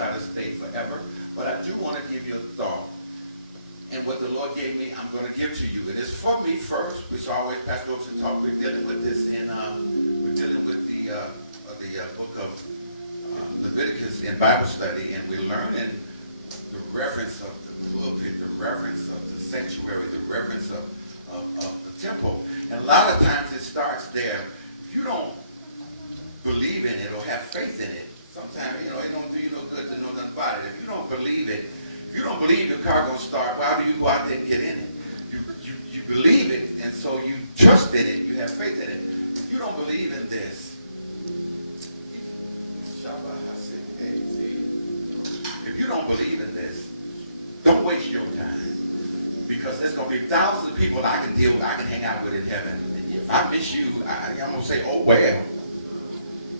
try to stay forever, but I do want to give you a thought. And what the Lord gave me, I'm going to give to you. And it's for me first, which always Pastor Olson talked. We're dealing with this in, we're dealing with the book of Leviticus in Bible study, and we're learning the reverence of the pulpit, the reverence of the sanctuary, the reverence of the temple. And a lot of times it starts there. If you don't believe in it or have faith in it, sometimes, it don't do you no good to know nothing about it. If you don't believe it, if you don't believe the car going to start, why do you go out there and get in it? You believe it, and so you trust in it, you have faith in it. If you don't believe in this, if you don't believe in this, don't waste your time. Because there's going to be thousands of people I can hang out with in heaven. And if I miss you, I'm going to say, oh well.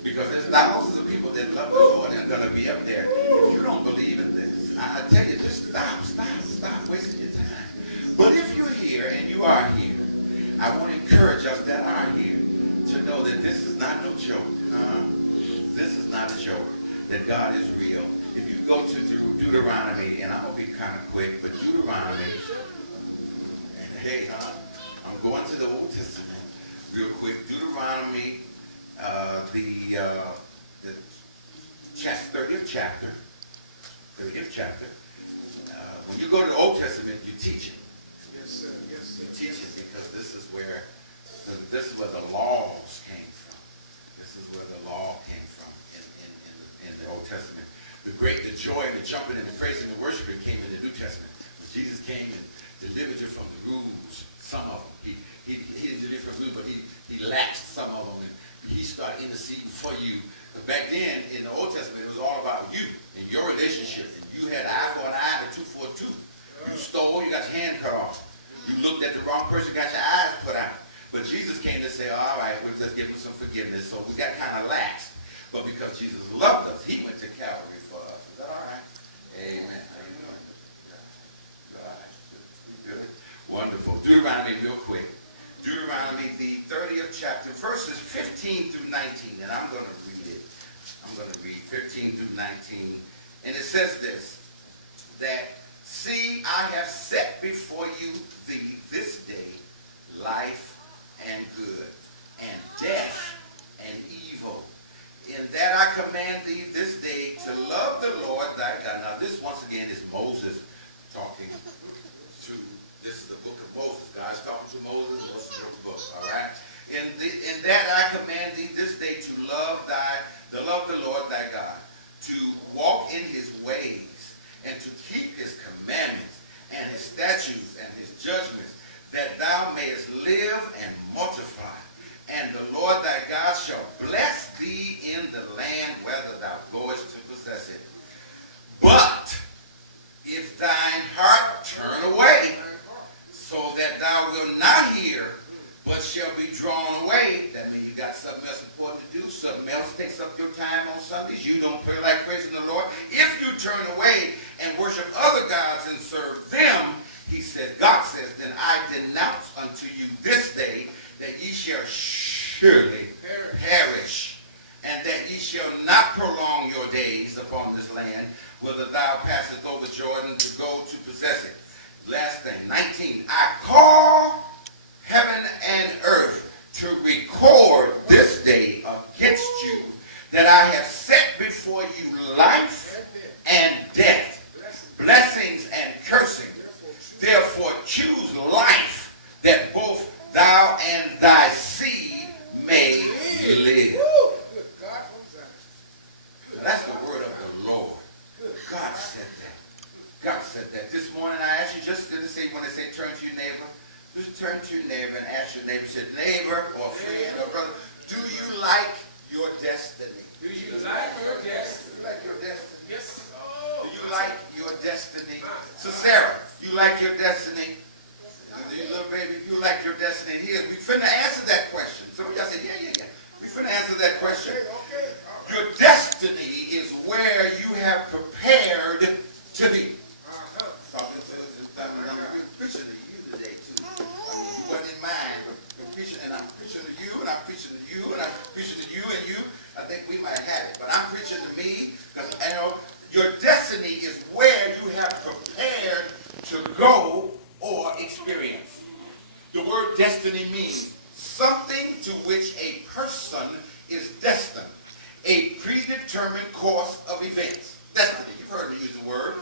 Because there's thousands of people that love the Lord and are going to be up there. If you don't believe in this, I tell you, just stop wasting your time. But if you're here and you are here, I want to encourage us that are here to know that this is not no joke. This is not a joke, that God is real. If you go to Deuteronomy, and I'm going to be kind of quick, but Deuteronomy, and hey, I'm going to the Old Testament real quick. Deuteronomy, the 30th chapter. When you go to the Old Testament, you teach it. Yes, sir. Yes, sir. You teach it because this is where the laws came from. This is where the law came from in the Old Testament. The joy and the jumping and the praising and worshiping came in the New Testament. When Jesus came and delivered you from the rules, some of them. He didn't deliver from the rules, but he laxed some of them. And he started interceding for you. But back then, in the Old Testament, it was all about you and your relationship. And you had eye for an eye and a tooth for a tooth. You stole, you got your hand cut off. You looked at the wrong person, got your eyes put out. But Jesus came to say, all right, we'll just give him some forgiveness. So we got kind of laxed. But because Jesus loved us, he went to Calvary for us. Is that all right? Amen. How you doing? All right. Good. Wonderful. Deuteronomy real quick. Deuteronomy, the 30th chapter, verses 15 through 19. And I'm going to read it. I'm going to read 15 through 19. And it says this, that, see, I have set before you this day life and good, and death and evil. In that I command thee this day to love the Lord thy God. Now this once again is Moses talking to, this is the book of Moses. God's talking to Moses, Moses wrote the book, all right? In that I command thee this day to love the Lord thy God, to walk in his ways, and to keep his commandments, and his statutes, and his judgments, that thou mayest live and multiply. And the Lord thy God shall bless thee in the land whether thou goest to possess it. But if thine heart turn away, so that thou wilt not hear, but shall be drawn away, that means you got something else important to do, something else takes up your time on Sundays, you don't pray like praising the Lord. If you turn away and worship other gods and serve them, he said, God says, then I denounce unto you this day that ye shall surely perish, and that ye shall not prolong your days upon this land, whither thou passest over Jordan to go to possess it. Last thing, 19. I call heaven and earth to record this day against you that I have set before you life and death, blessings and cursing. Therefore choose life, that both thou and thy seed may live. Now, that's the word of the Lord. God said that. God said that. This morning I asked you, just to say, when they say turn to your neighbor, just turn to your neighbor and ask your neighbor, say, neighbor or friend or brother, do you like your destiny? Do you like your destiny? Do you like your destiny? Yes. Oh. Do you like your destiny? So Sarah, you like your destiny? You little baby, you like your destiny? Here, we finna answer that question. Some of y'all say, yeah. We finna answer that question. Okay. Your destiny is where you have prepared to be. I'm preaching to you today too. I mean, you wasn't in mind, but I'm preaching, and I'm preaching to you, and I'm preaching to you, and I'm preaching to you, goal or experience. The word destiny means something to which a person is destined, a predetermined course of events. Destiny, you've heard me use the word,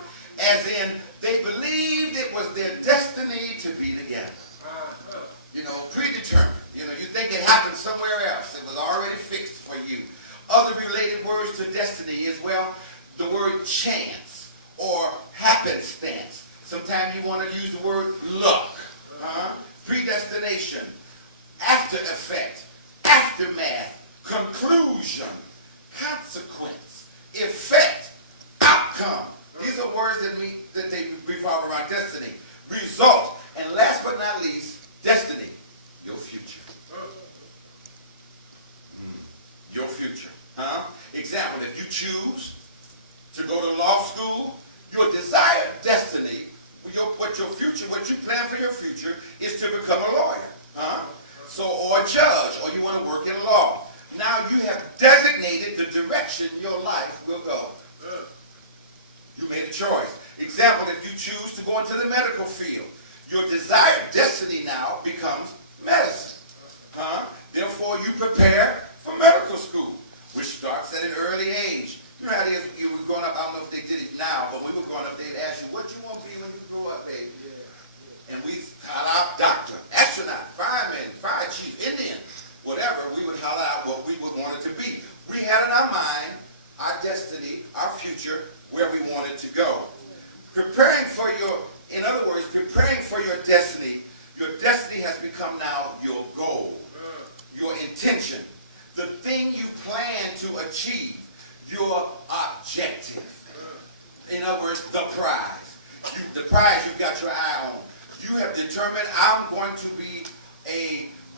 as in they believed it was their destiny to be together. You know, predetermined. You know, you think it happened somewhere else. It was already fixed for you. Other related words to destiny is, well, the word chance or happenstance. Sometimes you want to use the word luck. Predestination, after effect, aftermath, conclusion, consequence, effect, outcome. These are words that they revolve around destiny. Result, and last but not least, destiny, your future. Your future. Example, if you choose to go to law school, your desired destiny, what you plan for your future is to become a lawyer. Or a judge, or you want to work in law. Now you have designated the direction your life will go. You made a choice. Example, if you choose to go into the medical field, your desired destiny now becomes medicine. Therefore, you prepare for medical school, which starts at an early age. You know how it is, you were growing up, I don't know if they did it now, but when we were growing up, they'd ask you, what you want to be when you grow up, baby? And we holler out doctor, astronaut, fireman, fire chief, Indian, whatever. We would holler out what we would want it to be. We had in our mind our destiny, our future, where we wanted to go. Preparing for in other words, preparing for your destiny has become now your goal, your intention, the thing you plan to achieve, your objective. In other words, the prize. The prize you've got your eye on. You have determined, I'm going to be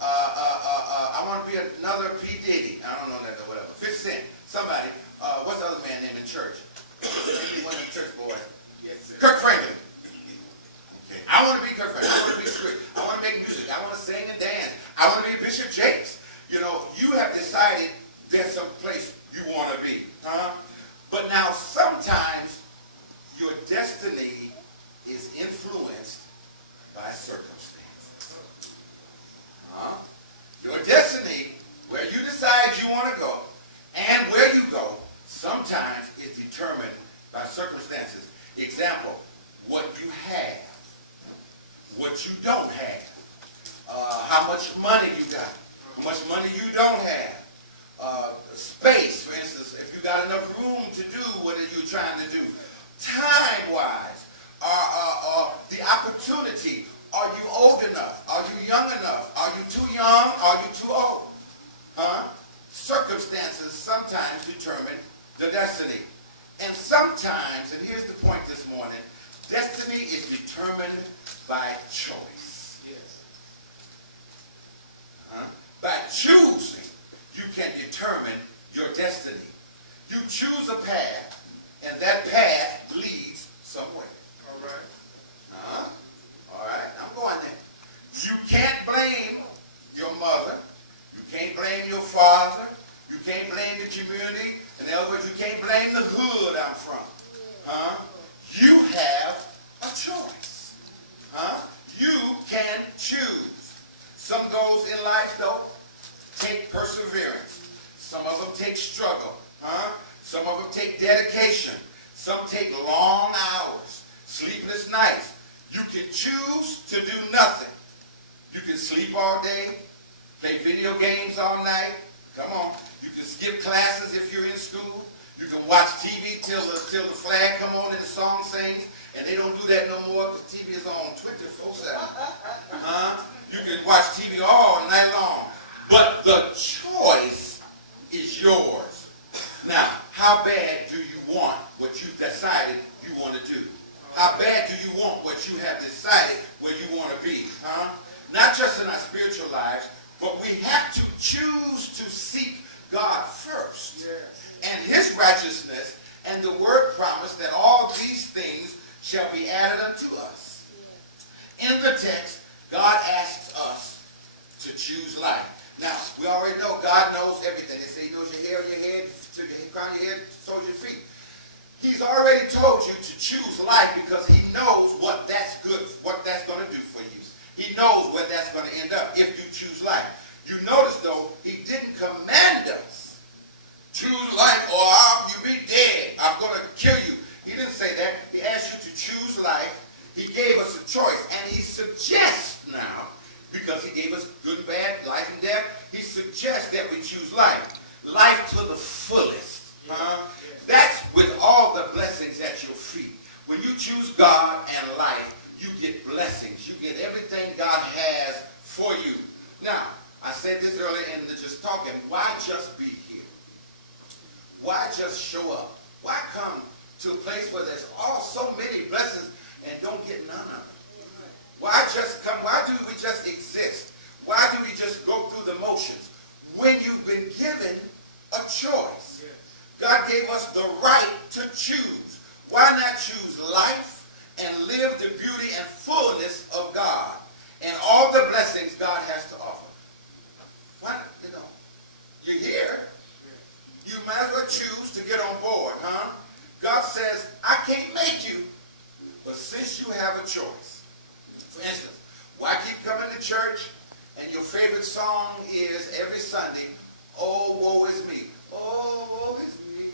I want to be another P. Diddy. I don't know that or whatever. 50 Cent. Somebody. What's the other man named in church? One of the church boys. Yes, sir. Kirk Franklin. Okay. I want to be Kirk Franklin. I want to be strict. I want to make music. I want to sing and dance. I want to be Bishop Jakes. You know, you have decided there's some place you want to be. But now sometimes your destiny is influenced by circumstances. Your destiny, where you decide you want to go, and where you go, sometimes is determined by circumstances. Example, what you have, what you don't have, how much money you got, how much money you don't have, space, for instance, if you got enough room to do what you're trying to do, time-wise, the opportunity. Are you old enough? Are you young enough? Are you too young? Are you too old? Circumstances sometimes determine the destiny. And sometimes, and here's the point this morning, destiny is determined by choice. Yes. By choosing, you can determine your destiny. You choose a path, and that path leads somewhere. All right. All right, I'm going there. You can't blame your mother. You can't blame your father. You can't blame the community. In other words, you can't blame the hood I'm from. You have a choice. You can choose. Some goals in life, though, take perseverance. Some of them take struggle. Some of them take dedication. Some take long hours, sleepless nights. You can choose to do nothing. You can sleep all day, play video games all night. Come on. You can skip classes if you're in school. You can watch TV till the flag come on and the song sings. And they don't do that no more because TV is on 24/7. You can watch TV all night long. But the choice is yours. Now, how bad do you want what you've decided you want to do? How bad do you want what you have decided where you want to be? Not just in our spiritual lives, but we have to choose to seek God first. Yes. And his righteousness, and the word promised that all these things shall be added unto us. Yes. In the text, God asks us to choose life. Now, we already know God knows everything. They say he knows your hair on your head, to the crown of your head, soles your feet. He's already told you to choose life because he knows what that's good for. choose God and life, you get blessings. You get everything God has for you. Now, I said this earlier in just talking. Why just be here? Why just show up? Why come to a place where there's so many blessings and don't get none of them? Why just come? Why do we just exist? Why do we just go through the motions? When you've been given a choice. God gave us the right to choose. Why not choose life and live the beauty and fullness of God and all the blessings God has to offer? Why not? You're here. You might as well choose to get on board, huh? God says, I can't make you, but since you have a choice. For instance, why keep coming to church and your favorite song is every Sunday, oh, woe is me. Oh, woe is me.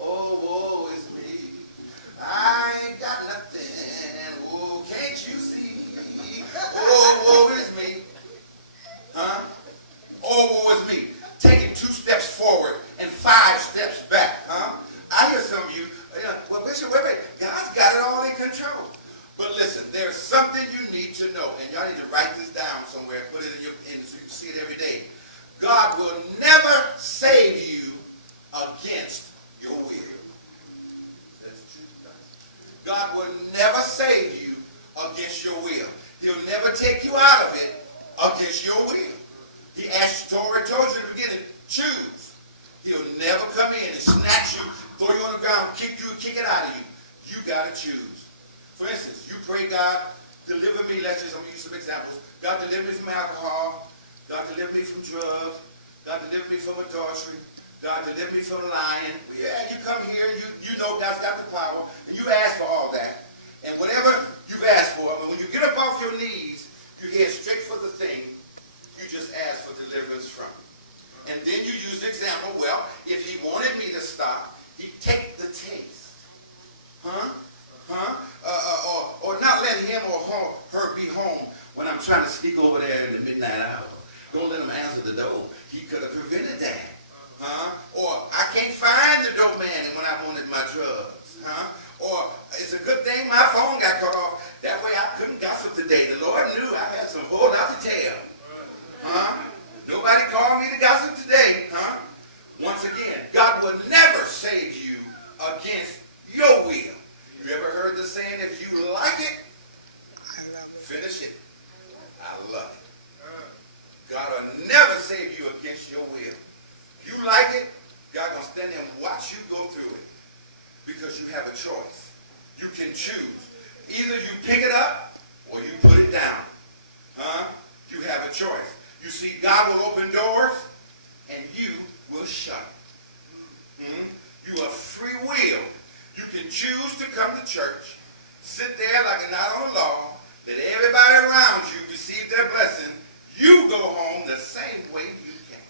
Oh, woe is me. I ain't got nothing. Oh, can't you see? Oh, woe is me. Huh? Oh, woe is me. Taking 2 steps forward and 5 steps back. Huh? I hear some of you, well, Bishop, wait. God's got it all in control. But listen, there's something you need to know, and y'all need to write this down somewhere, put it in so you can see it every day. God will never save you against your will. That's the truth. God will never save you against your will. He'll never take you out of it against your will. He told you in the beginning, choose. He'll never come in and snatch you, throw you on the ground, kick it out of you. You got to choose. For instance, you pray, God, deliver me. I'm going to use some examples. God, deliver me from alcohol. God, deliver me from drugs. God, deliver me from adultery. God, deliver me from lying. Yeah, you come here, you know God's got the power, and you ask for all that. And whatever you've asked for, but when you get up off your knees, you head straight for the thing you just asked for deliverance from. And then you use the example, well, if he wanted me to stop, he'd take the taste. Or not let him or her be home when I'm trying to sneak over there in the midnight hour. Don't let him answer the door. He could have prevented that. Or I can't find the doorman when I wanted my drugs. Or it's a good thing my phone got cut off. That way I couldn't gossip today. The Lord knew I had some whole lot to tell. Nobody called me to gossip today. Once again, God will never save you against your will. You ever heard the saying, if you like it, finish it. I love it. God will never save you against your will. If you like it, God going to stand there and watch you go through it. Because you have a choice. You can choose. Either you pick it up or you put it down. You have a choice. You see, God will open doors and you will shut. You have free will. You can choose to come to church, sit there like a knot on the law, let everybody around you receive their blessing. You go home the same way you came.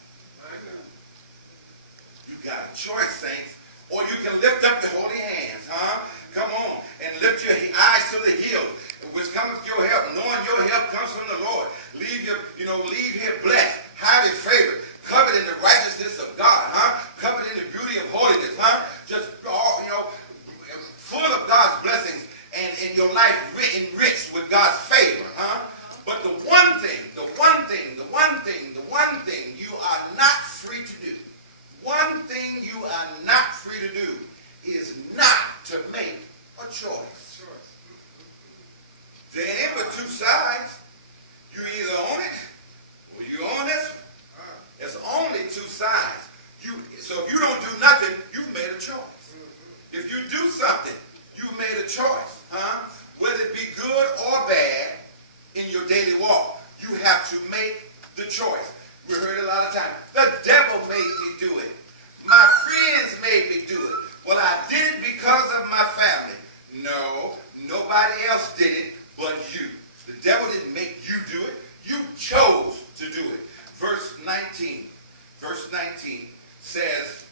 You got a choice, saints. Or you can lift up the holy hands, Come on, and lift your eyes to the hills, which cometh your help, knowing your help comes from the Lord. Leave here blessed, highly favored, covered in the righteousness of God, covered in the beauty of holiness, just all, full of God's blessings, and in your life enriched with God's favor, But the one thing you are not free to do, one thing you are not free to do is not to make a choice. There ain't but 2 sides. You either own it or you own this one. There's only 2 sides. So if you don't do nothing, you've made a choice. If you do something, you've made a choice. Whether it be good or bad in your daily walk, you have to make the choice. We heard a lot of times, the devil made me do it. My friends made me do it. Well, I did it because of my family. No, nobody else did it but you. The devil didn't make you do it. You chose to do it. Verse 19 says,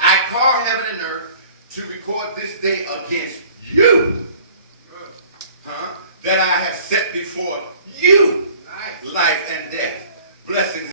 I call heaven and earth to record this day against you, that I have set before